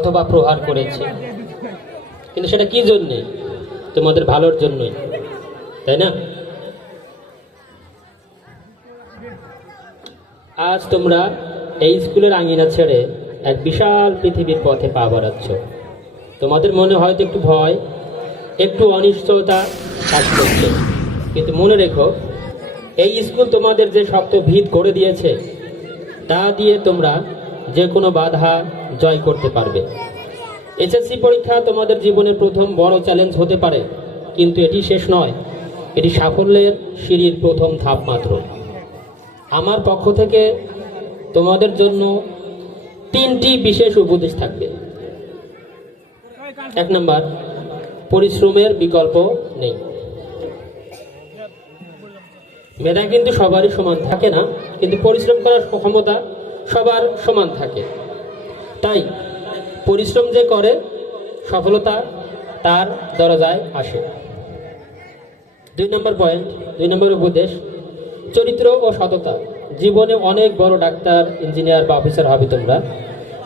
অথবা প্রহার করেছে, কিন্তু সেটা কি জন্যে? তোমাদের ভালোর জন্যই, তাই না? আজ তোমরা এই স্কুলের আঙিনা ছেড়ে এক বিশাল পৃথিবীর পথে পা বাড়াচ্ছ। তোমাদের মনে হয়তো একটু ভয়, একটু অনিশ্চয়তা কাজ করছে, কিন্তু মনে রেখো, এই স্কুল তোমাদের যে শক্ত ভিত গড়ে দিয়েছে, তা দিয়ে তোমরা যে কোনো বাধা জয় করতে পারবে। এসএসসি পরীক্ষা তোমাদের জীবনের প্রথম বড় চ্যালেঞ্জ হতে পারে, কিন্তু এটি শেষ নয়, এটি সাফল্যের সিঁড়ির প্রথম ধাপ মাত্র। আমার পক্ষ থেকে তোমাদের জন্য 3টি বিশেষ উপদেশ থাকবে। 1 নাম্বার, পরিশ্রমের বিকল্প নেই। মেধা কিন্তু সবারই সমান থাকে না, কিন্তু পরিশ্রম করার ক্ষমতা সবার সমান থাকে। তাই পরিশ্রম যে করে, সফলতা তার দরজায় আসে। 2 নম্বর পয়েন্ট, 2 নম্বর উপদেশ, চরিত্র ও সততা। জীবনে অনেক বড় ডাক্তার, ইঞ্জিনিয়ার বা অফিসার হবে তোমরা,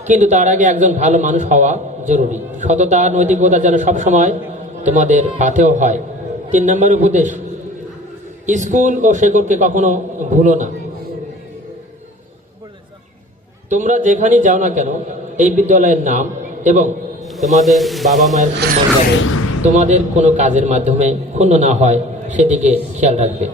কিন্তু তার আগে একজন ভালো মানুষ হওয়া জরুরি। সততা, নৈতিকতা যেন সবসময় তোমাদের পাথেও হয়। 3 নম্বর উপদেশ, স্কুল ও শেকড়কে কখনো ভুলো না। তোমরা যেখানেই যাও না কেন, এই বিদ্যালয়ের নাম এবং তোমাদের বাবা মায়ের সম্মান যেন তোমাদের কোনো কাজের মাধ্যমে ক্ষুণ্ণ না হয়, সেদিকে খেয়াল রাখবে।